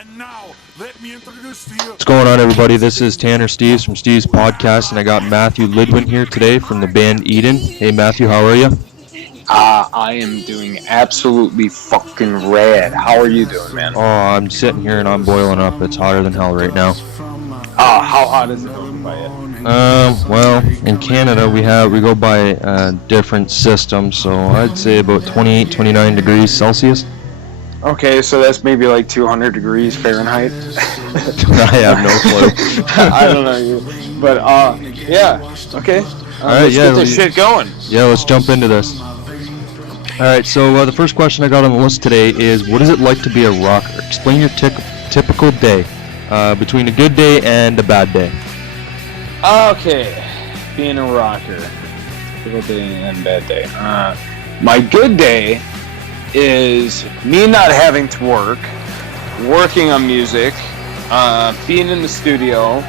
And now, let me introduce to you... What's going on, everybody? This is Tanner Steves from Steves Podcast, and I got Matthew Lidwin here today from the band Eden. Hey, Matthew, how are you? I am doing absolutely fucking rad. How are you doing, man? Oh, I'm sitting here and I'm boiling up. It's hotter than hell right now. How hot is it over by you? Well, in Canada we go by a different system, so I'd say about 28, 29 degrees Celsius. Okay, so that's maybe like 200 degrees Fahrenheit. I have no clue. I don't know you, but yeah, okay. Let's get this shit going. Yeah, let's jump into this. Alright, so the first question I got on the list today is, what is it like to be a rocker? Explain your typical day, between a good day and a bad day. Okay, being a rocker, typical day and bad day. My good day is me not having to work, working on music, being in the studio,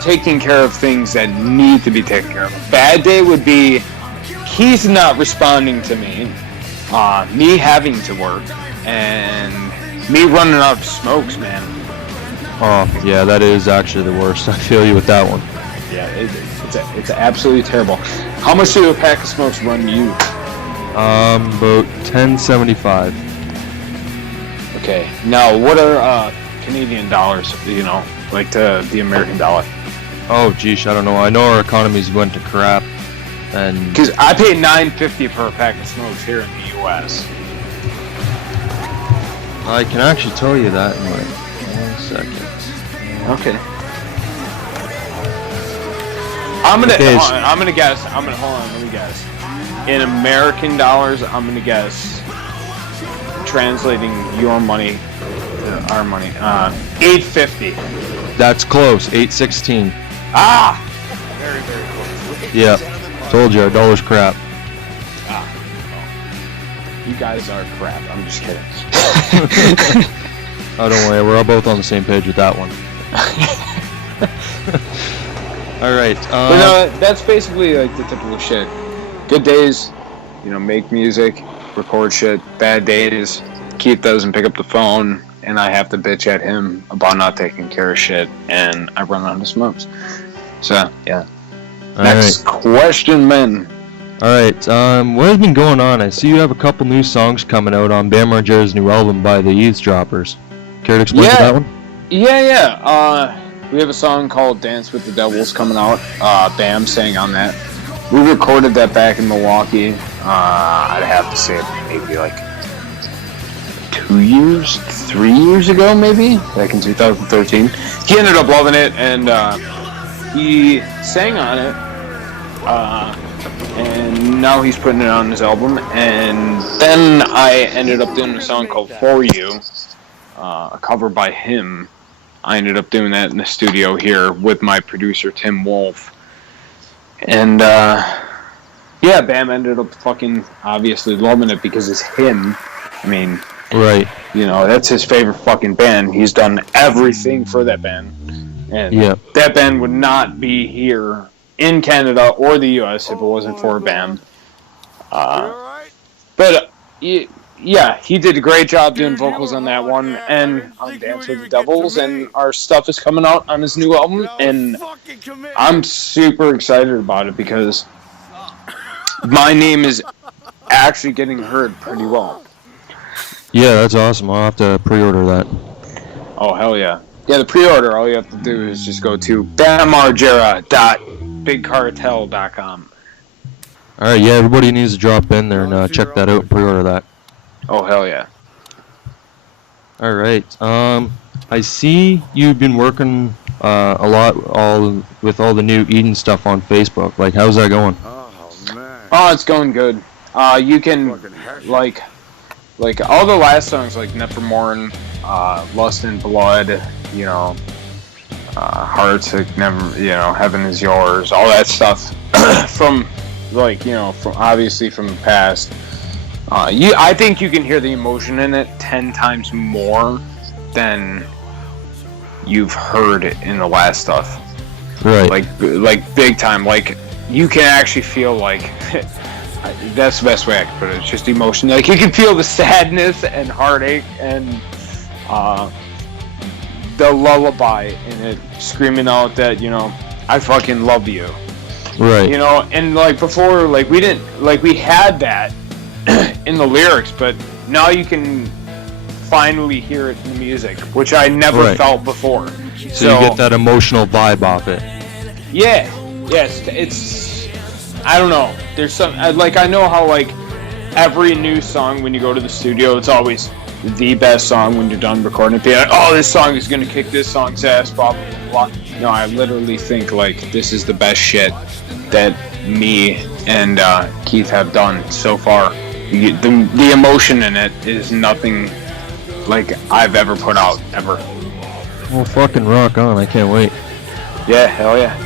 taking care of things that need to be taken care of. A bad day would be he's not responding to me, me having to work, and me running out of smokes, man. Oh, yeah, that is actually the worst. I feel you with that one. Yeah, it's absolutely terrible. How much do a pack of smokes run you? About $10.75. Okay, now what are Canadian dollars, like the American dollar? Oh, geez, I don't know. I know our economies went to crap, and... Because I pay $9.50 per pack of smokes here in the U.S. I can actually tell you that in like 1 second. Okay. I'm gonna guess. Let me guess. In American dollars, I'm gonna guess. Translating your money, our money, $8.50. That's close. $8.16. Ah, very, very close. Yeah, told you our dollar's crap. You guys are crap. I'm just kidding. Oh, don't worry. We're all both on the same page with that one. All right. But no, that's basically like the typical shit. Good days, make music, record shit. Bad days, Keith doesn't pick up the phone, and I have to bitch at him about not taking care of shit, and I run out of smokes. So, yeah. Next question, man. Alright, what has been going on? I see you have a couple new songs coming out on Bam Margera's new album by the Eavesdroppers. Care to explain to that one? Yeah. We have a song called Dance with the Devils coming out. Bam sang on that. We recorded that back in Milwaukee. I'd have to say maybe like 3 years ago, maybe? Back in 2013. He ended up loving it, and he sang on it. And now he's putting it on his album. And then I ended up doing a song called For You, a cover by him. I ended up doing that in the studio here with my producer, Tim Wolf. And, Bam ended up fucking obviously loving it because it's him. I mean, right. That's his favorite fucking band. He's done everything for that band. And that band would not be here in Canada or the U.S. if it wasn't for Bam. But, he did a great job doing vocals on that one and on Dance with the Devils, and our stuff is coming out on his new album, and I'm super excited about it because my name is actually getting heard pretty well. Yeah, that's awesome. I'll have to pre-order that. Oh, hell yeah. Yeah, the pre-order, all you have to do is just go to bammargera.bigcartel.com. Alright, yeah, everybody needs to drop in there and check that out and pre-order that. Oh, hell yeah. Alright, I see you've been working a lot with all the new Eden stuff on Facebook. Like, how's that going? Oh, man. Oh, it's going good. You can, like all the last songs, like Nevermore, Lust and Blood, Hearts Like Never, Heaven Is Yours, all that stuff from obviously from the past. I think you can hear the emotion in it 10 times more than you've heard in the last stuff. Right. Like big time. Like, you can actually feel like That's the best way I can put it. It's just emotion. Like you can feel the sadness and heartache and the lullaby in it, screaming out that I fucking love you. Right. And like before, like we had that in the lyrics, but now you can finally hear it in the music, which I never felt before. So you get that emotional vibe off it. Yeah. Yes. It's. I don't know. There's some like I know how like every new song when you go to the studio, it's always the best song when you're done recording it. Be like, oh, this song is gonna kick this song's ass, blah blah blah. No, I literally think like this is the best shit that me and Keith have done so far. The emotion in it is nothing like I've ever put out ever. Well, fucking rock on! I can't wait. Yeah, hell yeah.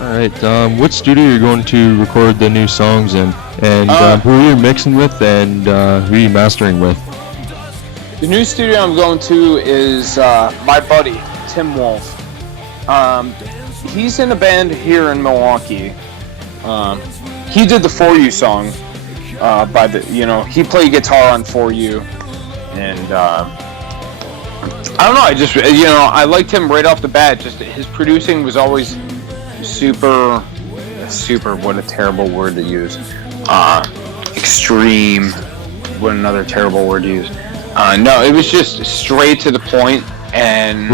All right, what studio are you going to record the new songs in, and who are you mixing with, and who are you mastering with? The new studio I'm going to is my buddy Tim Wolf. He's in a band here in Milwaukee. He did the For You song. He played guitar on For You, and I don't know. I just I liked him right off the bat. Just his producing was always super. What a terrible word to use. Extreme. What another terrible word to use. No, it was just straight to the point and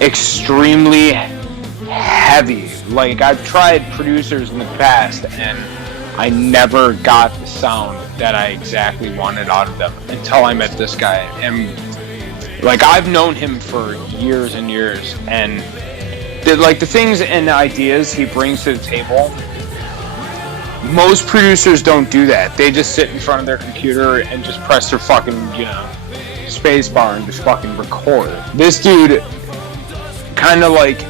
extremely heavy. Like I've tried producers in the past and I never got the sound that I exactly wanted out of them until I met this guy. And like I've known him for years and years, and the things and the ideas he brings to the table, most producers don't do that. They just sit in front of their computer and just press their fucking space bar and just fucking record. This dude kind of like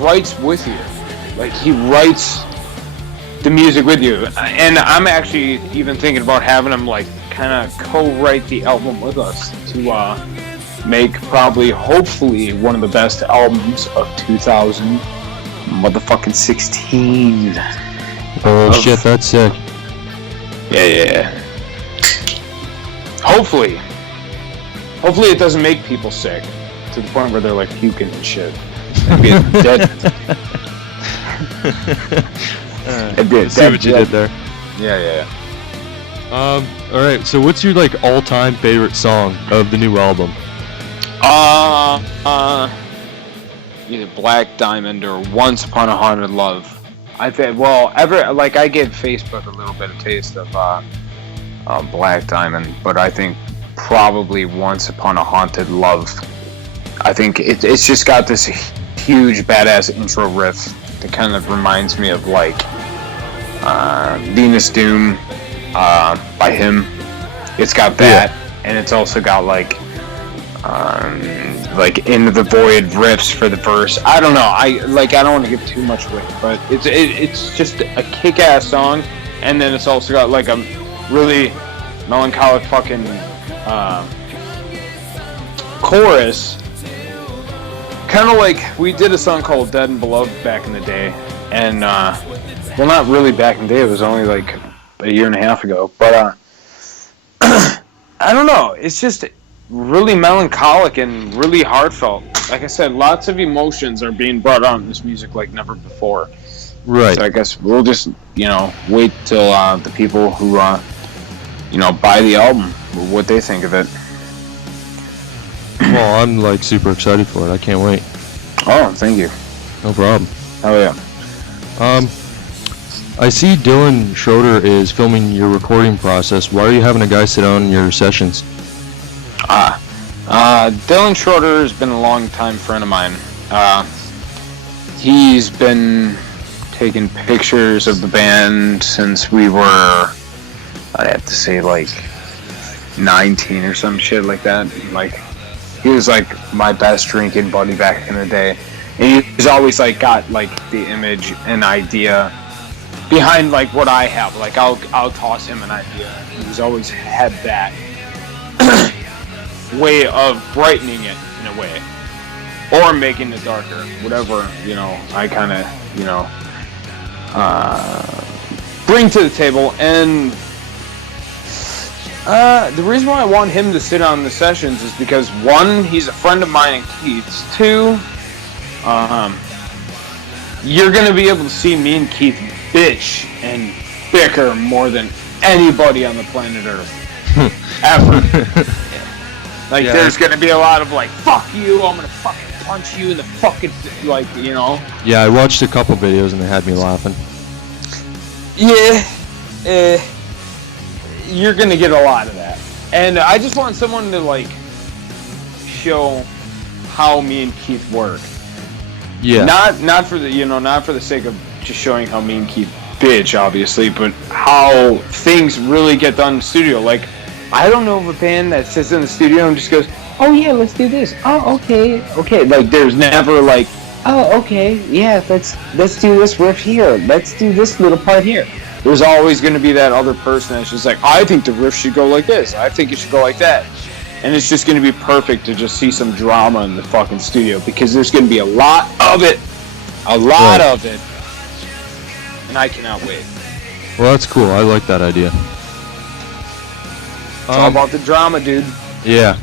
writes with you. Like he writes the music with you, and I'm actually even thinking about having him like kind of co-write the album with us to make probably, hopefully, one of the best albums of 2016. Oh shit, that's sick. Yeah. Hopefully it doesn't make people sick to the point where they're like puking and shit. That'd be dead. See what you did there. Yeah. Alright, so what's your like all-time favorite song of the new album? Either Black Diamond or Once Upon a Haunted Love. I gave Facebook a little bit of taste of Black Diamond, but I think probably Once Upon a Haunted Love. I think it's just got this huge badass intro riff that kind of reminds me of like Venus Doom by him. It's got that, and it's also got like Into the Void riffs for the verse. I don't know. I don't want to give too much away, but it's just a kick-ass song, and then it's also got like a really melancholic fucking chorus. Kind of like we did a song called Dead and Beloved back in the day, and well, not really back in the day. It was only like a year and a half ago, but I don't know. It's just really melancholic and really heartfelt. Like I said, lots of emotions are being brought out in this music like never before. Right. So I guess we'll just, wait till the people who, buy the album, what they think of it. Well, I'm like super excited for it. I can't wait. Oh, thank you. No problem. Oh yeah. I see Dylan Schroeder is filming your recording process. Why are you having a guy sit on your sessions? Dylan Schroeder has been a long-time friend of mine. He's been taking pictures of the band since we were, I'd have to say, like 19 or some shit like that. Like, he was like my best drinking buddy back in the day. And he's always like got like the image and idea behind like what I have. Like I'll toss him an idea. He's always had that way of brightening it in a way, or making it darker, whatever, I kind of, bring to the table. And the reason why I want him to sit on the sessions is because, one, he's a friend of mine and Keith's. Two, you're going to be able to see me and Keith bitch and bicker more than anybody on the planet Earth. Ever. Like, there's going to be a lot of, like, fuck you, I'm going to fucking punch you in the fucking, like, you know. Yeah, I watched a couple videos and they had me laughing. Yeah. You're going to get a lot of that. And I just want someone to, like, show how me and Keith work. Yeah. Not for the sake of just showing how me and Keith bitch, obviously, but how things really get done in the studio. Like, I don't know of a band that sits in the studio and just goes, oh yeah, let's do this. Oh, okay. Like, there's never like, oh, okay, yeah, let's do this riff here. Let's do this little part here. There's always going to be that other person that's just like, I think the riff should go like this. I think it should go like that. And it's just going to be perfect to just see some drama in the fucking studio, because there's going to be a lot of it. A lot of it. And I cannot wait. Well, that's cool. I like that idea. It's all about the drama, dude. Yeah.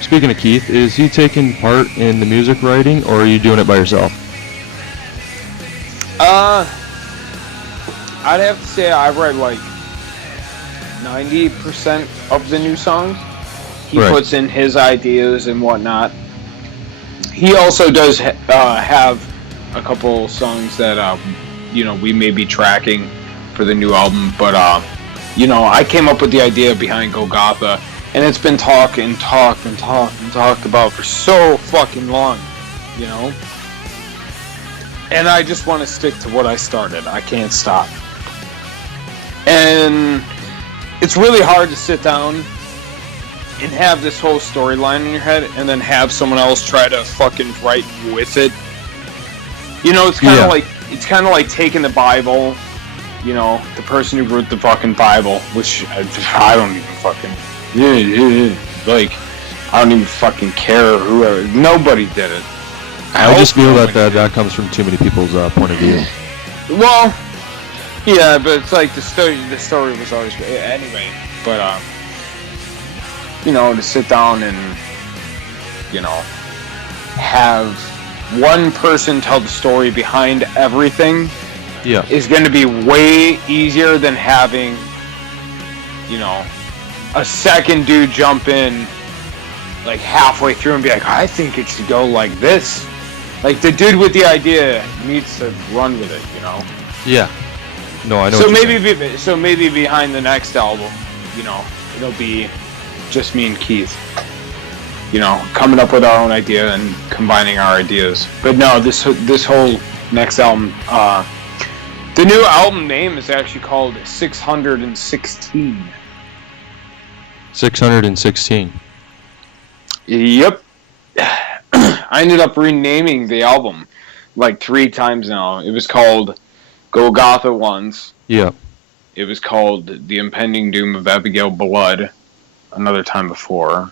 Speaking of Keith, is he taking part in the music writing, or are you doing it by yourself? I'd have to say I write like 90% of the new songs. He puts in his ideas and whatnot. He also does have a couple songs that we may be tracking for the new album, but I came up with the idea behind Golgotha, and it's been talked about for so fucking long, you know? And I just want to stick to what I started. I can't stop. And it's really hard to sit down and have this whole storyline in your head and then have someone else try to fucking write with it. You know, it's kind of like taking the Bible, you know, the person who wrote the fucking Bible, which I don't even fucking, like, I don't even fucking care whoever, nobody did it. I just feel that comes from too many people's point of view. Well, yeah, but it's like the story was always anyway. But to sit down and have one person tell the story behind everything, is going to be way easier than having a second dude jump in like halfway through and be like, I think it should go like this. Like, the dude with the idea needs to run with it, you know? Yeah. No, I know. So maybe behind the next album, it'll be just me and Keith, coming up with our own idea and combining our ideas. But no, this whole next album, the new album name is actually called 616. 616. Yep. I ended up renaming the album like 3 times now. It was called Golgotha once. Yeah. It was called The Impending Doom of Abigail Blood another time before.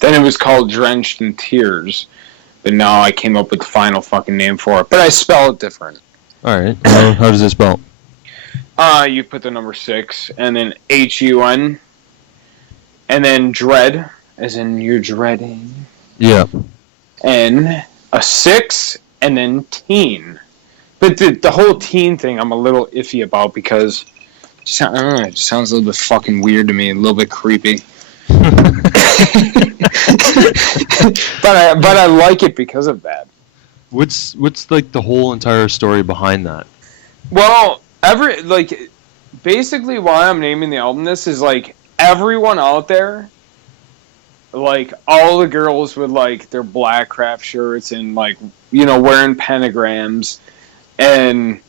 Then it was called Drenched in Tears. But now I came up with the final fucking name for it. But I spell it different. Alright. How does it spell? You put the number 6, and then Hun, and then dread, as in you're dreading. Yeah. And a 6, and then teen. But the whole teen thing I'm a little iffy about, because I don't know, it just sounds a little bit fucking weird to me, a little bit creepy. but I like it because of that. What's like the whole entire story behind that? Well, basically why I'm naming the album this is like everyone out there, like all the girls with like their black craft shirts and like wearing pentagrams and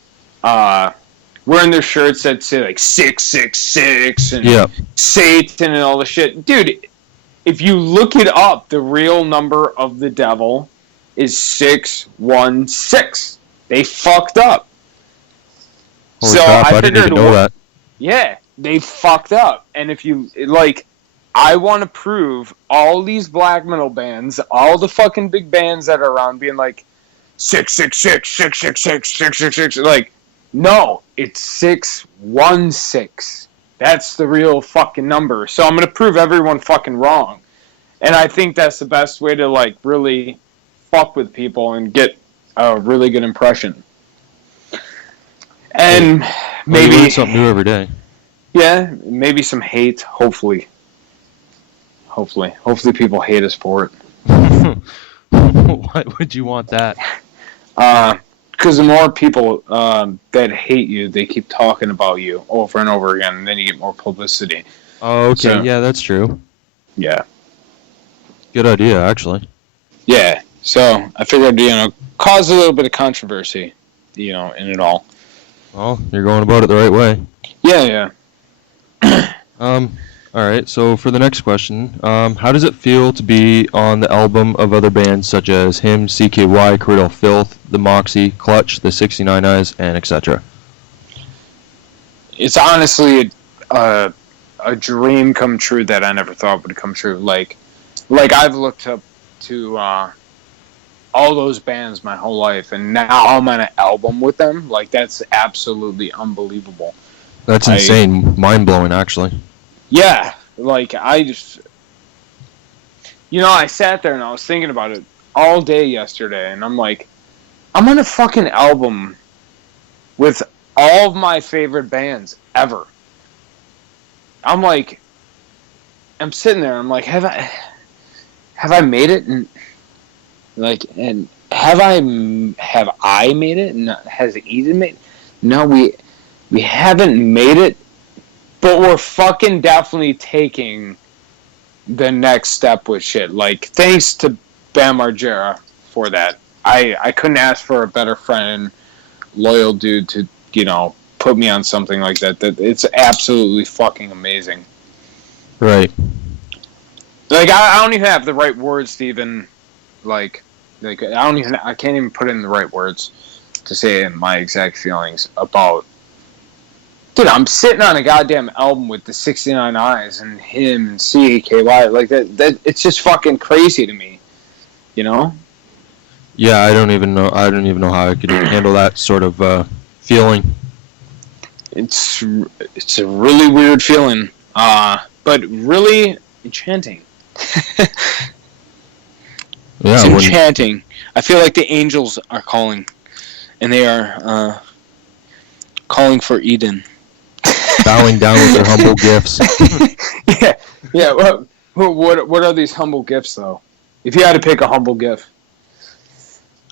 wearing their shirts that say like 666 and Satan and all the shit. Dude, if you look it up, the real number of the devil is 616. They fucked up. Holy crap, I didn't even know that. Yeah, they fucked up. And if you I want to prove all these black metal bands, all the fucking big bands that are around being like 666, 666, 666, like, No, it's 616. That's the real fucking number. So I'm gonna prove everyone fucking wrong. And I think that's the best way to, like, really fuck with people and get a really good impression. And maybe you learn something new every day. Yeah, maybe some hate. Hopefully people hate us for it. Why would you want that? Because the more people that hate you, they keep talking about you over and over again, and then you get more publicity. Oh, okay. So, yeah, that's true. Yeah. Good idea, actually. Yeah. So I figured, cause a little bit of controversy, in it all. Well, you're going about it the right way. Yeah. All right. So for the next question, how does it feel to be on the album of other bands such as Him, CKY, Cradle Filth, The Moxie, Clutch, The 69 Eyes, and etc.? It's honestly a dream come true that I never thought would come true. Like I've looked up to all those bands my whole life, and now I'm on an album with them. Like, that's absolutely unbelievable. That's insane. Mind-blowing, actually. Yeah. Like, I just... I sat there and I was thinking about it all day yesterday, and I'm like, I'm on a fucking album with all of my favorite bands ever. I'm like... I'm sitting there, I'm like, have I made it? And have I made it? And has Eden made it? No, we haven't made it, but we're fucking definitely taking the next step with shit. Like, thanks to Bam Margera for that. I couldn't ask for a better friend and loyal dude to, put me on something like that. That it's absolutely fucking amazing. Right. Like, I don't even have the right words to even, I can't even put in the right words to say my exact feelings about. Dude, I'm sitting on a goddamn album with the 69 Eyes and Him and CKY. Like, that it's just fucking crazy to me. Yeah, I don't even know how I could handle that sort of feeling. It's a really weird feeling, but really enchanting. Yeah, it's enchanting. I feel like the angels are calling, and they are calling for Eden. Bowing down with their humble gifts. Yeah. What are these humble gifts, though? If you had to pick a humble gift,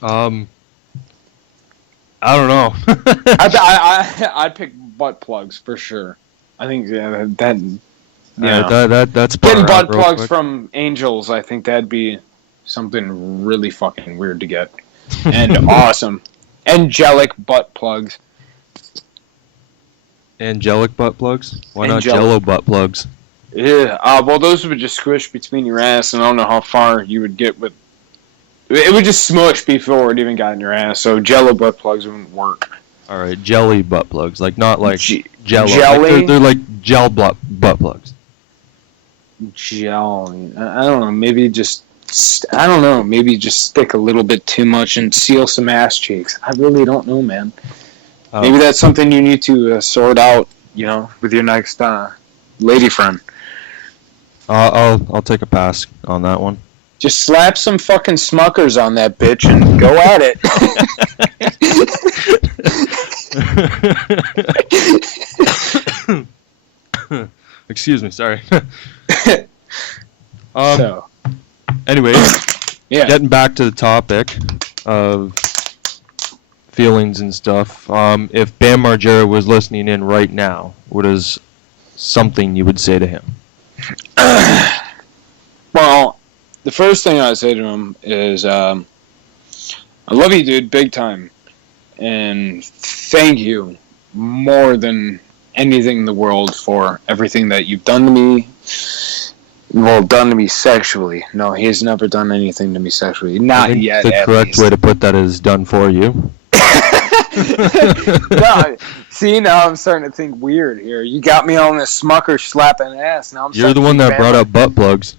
I don't know. I'd pick butt plugs for sure. I think that's getting butt plugs from angels. I think that'd be something really fucking weird to get, and awesome. Angelic butt plugs. Angelic butt plugs? Why not Jello butt plugs? Yeah. Well, those would just squish between your ass, and I don't know how far you would get with. It would just smush before it even got in your ass. So Jello butt plugs wouldn't work. All right, jelly butt plugs, like not like Jello. Jelly. Like they're like gel butt plugs. Jelly. I don't know. Maybe just. I don't know. Maybe just stick a little bit too much and seal some ass cheeks. I really don't know, man. Maybe that's something you need to sort out, with your next lady friend. I'll take a pass on that one. Just slap some fucking Smuckers on that bitch and go at it. Excuse me, sorry. Anyways, yeah. Getting back to the topic of feelings and stuff. If Bam Margera was listening in right now, what is something you would say to him? Well, the first thing I would say to him is, I love you, dude, big time. And thank you more than anything in the world for everything that you've done to me. Well, done to me sexually. No, he's never done anything to me sexually. Not yet. The correct way to put that is done for you. No, see, now I'm starting to think weird here. You got me on this Smucker slapping ass. Now You're the one that brought up butt plugs.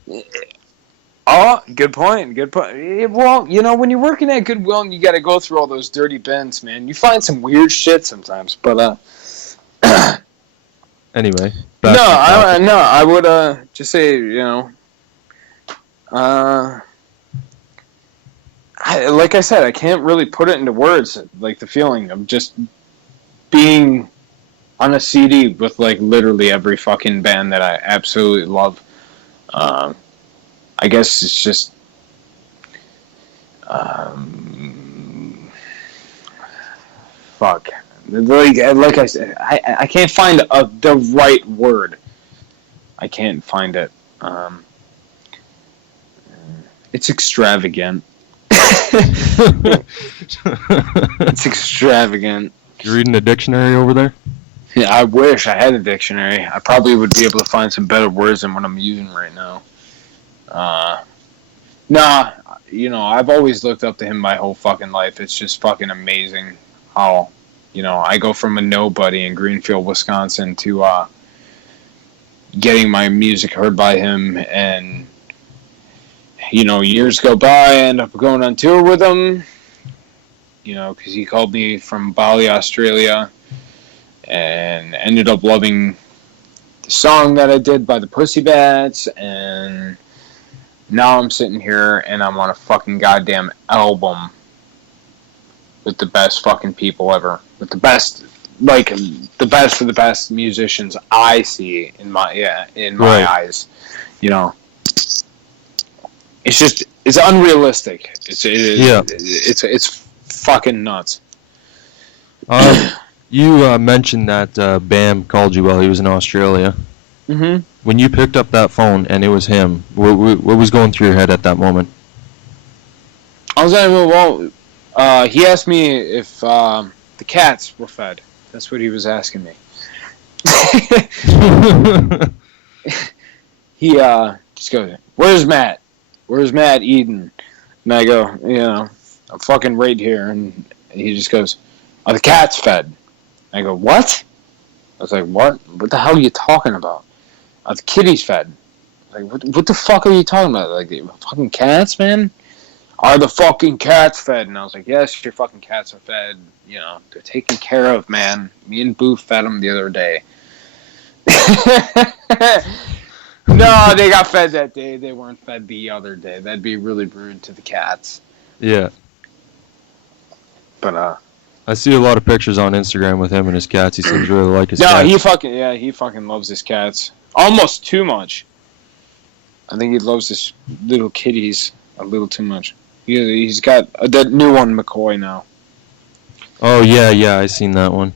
Oh, good point. Good point. Well, when you're working at Goodwill and you got to go through all those dirty bins, man, you find some weird shit sometimes. But Anyway, no, back to the topic. I would just say, like I said, I can't really put it into words. Like the feeling of just being on a CD with like literally every fucking band that I absolutely love. I guess it's just. Fuck. Like I said, I can't find the right word. I can't find it. It's extravagant. It's extravagant. You reading a dictionary over there? Yeah, I wish I had a dictionary. I probably would be able to find some better words than what I'm using right now. Nah, I've always looked up to him my whole fucking life. It's just fucking amazing how, I go from a nobody in Greenfield, Wisconsin to getting my music heard by him, and years go by, I end up going on tour with him, because he called me from Bali, Australia, and ended up loving the song that I did by the Pussybats, and now I'm sitting here and I'm on a fucking goddamn album with the best fucking people ever, with the best, like the best of the best musicians I see in my eyes, It's unrealistic. It's fucking nuts. You mentioned that Bam called you while he was in Australia. Mm-hmm. When you picked up that phone and it was him, what was going through your head at that moment? I was like, well, he asked me if the cats were fed. That's what he was asking me. He just goes, "Where's Matt? Where's Matt Eden?" And I go, I'm fucking right here. And he just goes, "Are the cats fed?" I go, "What?" I was like, "What? What the hell are you talking about? Are the kitties fed?" Like, what the fuck are you talking about? Like, the fucking cats, man? Are the fucking cats fed? And I was like, yes, your fucking cats are fed. They're taken care of, man. Me and Boo fed them the other day. No, they got fed that day. They weren't fed the other day. That'd be really rude to the cats. Yeah. But, I see a lot of pictures on Instagram with him and his cats. He seems to really like his cats. No, he fucking loves his cats. Almost too much. I think he loves his little kitties a little too much. He's got that new one, McCoy, now. Oh, yeah, I seen that one.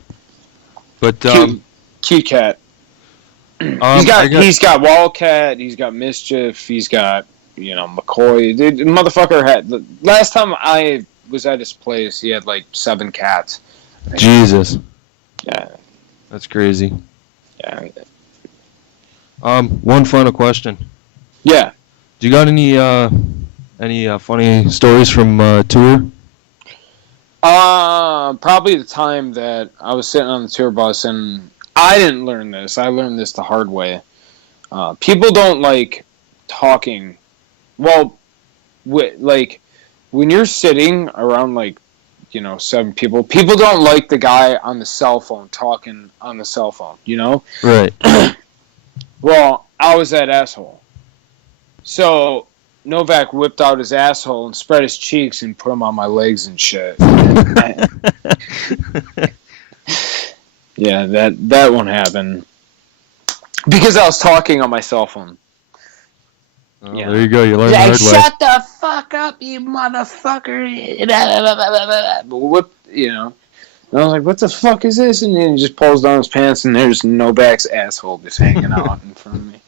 But, cute cat. He's got Wildcat, he's got Mischief, he's got, McCoy. The motherfucker had... Last time I was at his place, he had, 7 cats. Jesus. Yeah. That's crazy. Yeah. One final question. Yeah. Do you got any funny stories from tour? Probably the time that I was sitting on the tour bus, and I didn't learn this. I learned this the hard way. People don't like talking. Well, when you're sitting around 7 people, people don't like the guy on the cell phone talking on the cell phone. Right. Well, I was that asshole. So Novak whipped out his asshole and spread his cheeks and put them on my legs and shit. Yeah, that won't happen. Because I was talking on my cell phone. Oh, yeah. There you go. You learned the hard way. Shut the fuck up, you motherfucker. Whip, And I was like, what the fuck is this? And then he just pulls down his pants and there's Novak's asshole just hanging out in front of me.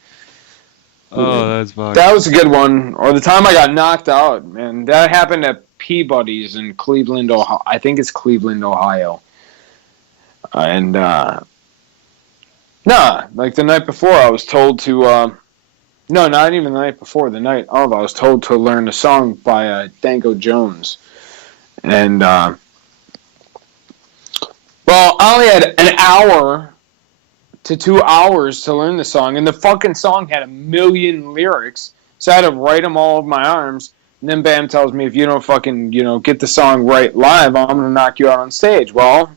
Oh, that's fucked. That was a good one. Or the time I got knocked out, man. That happened at Peabody's in Cleveland, Ohio. I think it's Cleveland, Ohio. And, the night before I was told to, no, not even the night before, the night of, I was told to learn a song by Danko Jones. And, well, I only had an hour to 2 hours to learn the song, and the fucking song had 1 million lyrics, So I had to write them all over my arms. And then Bam tells me, if you don't fucking, get the song right live, I'm going to knock you out on stage. Well,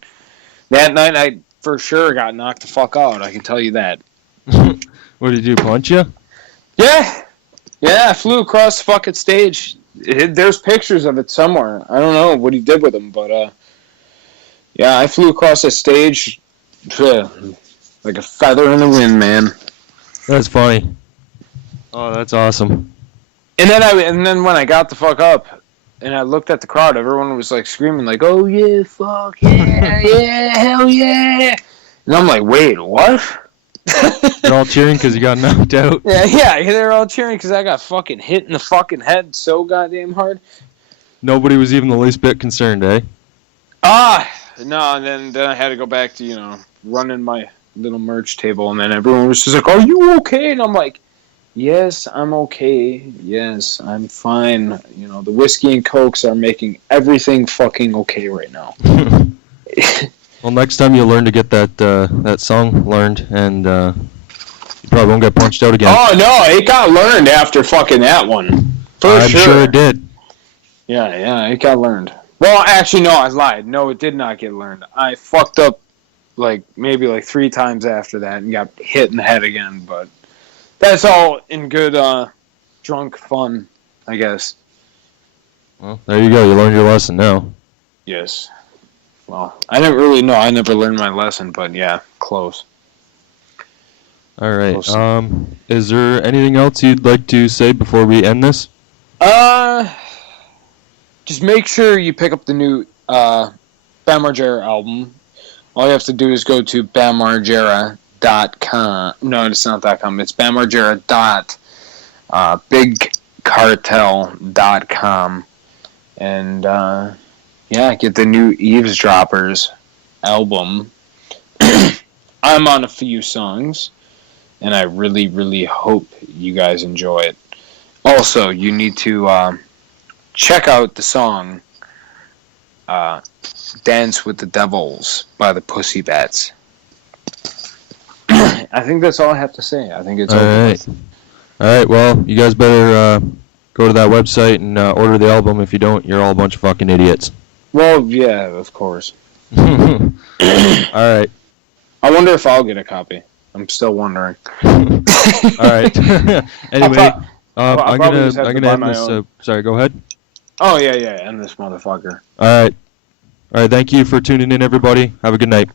that night I for sure got knocked the fuck out. I can tell you that. What did you do, punch you? Yeah. Yeah, I flew across the fucking stage. There's pictures of it somewhere. I don't know what he did with them, but, yeah, I flew across the stage like a feather in the wind, man. That's funny. Oh, that's awesome. And then when I got the fuck up and I looked at the crowd, everyone was like screaming like, "Oh yeah, fuck yeah, yeah, hell yeah!" And I'm like, "Wait, what?" They're all cheering because you got knocked out. Yeah, they're all cheering because I got fucking hit in the fucking head so goddamn hard. Nobody was even the least bit concerned, eh? No, and then I had to go back to running my little merch table, and then everyone was just like, "Are you okay?" And I'm like, "Yes, I'm okay. Yes, I'm fine. The whiskey and cokes are making everything fucking okay right now." Well, next time you'll learn to get that song learned, and you probably won't get punched out again. Oh, no, it got learned after fucking that one. I'm sure it did. Yeah, it got learned. Well, actually, no, I lied. No, it did not get learned. I fucked up maybe 3 times after that and got hit in the head again, but that's all in good drunk fun, I guess. Well, there you go. You learned your lesson now. Yes. Well, I didn't really know. I never learned my lesson, but yeah, close. All right. Is there anything else you'd like to say before we end this? Just make sure you pick up the new Bam Margera album. All you have to do is go to bammargera.com. No, it's not .com. It's bammargera.bigcartel.com. And, get the new Eavesdroppers album. I'm on a few songs, and I really, really hope you guys enjoy it. Also, you need to check out the song Dance with the Devils by the Pussybats. I think that's all I have to say. I think it's all over. Right. All right, well, you guys better go to that website and order the album. If you don't, you're all a bunch of fucking idiots. Well, yeah, of course. All right. I wonder if I'll get a copy. I'm still wondering. All right. Anyway, I'm gonna end this. Sorry, go ahead. Oh yeah, end this motherfucker. All right. Thank you for tuning in, everybody. Have a good night.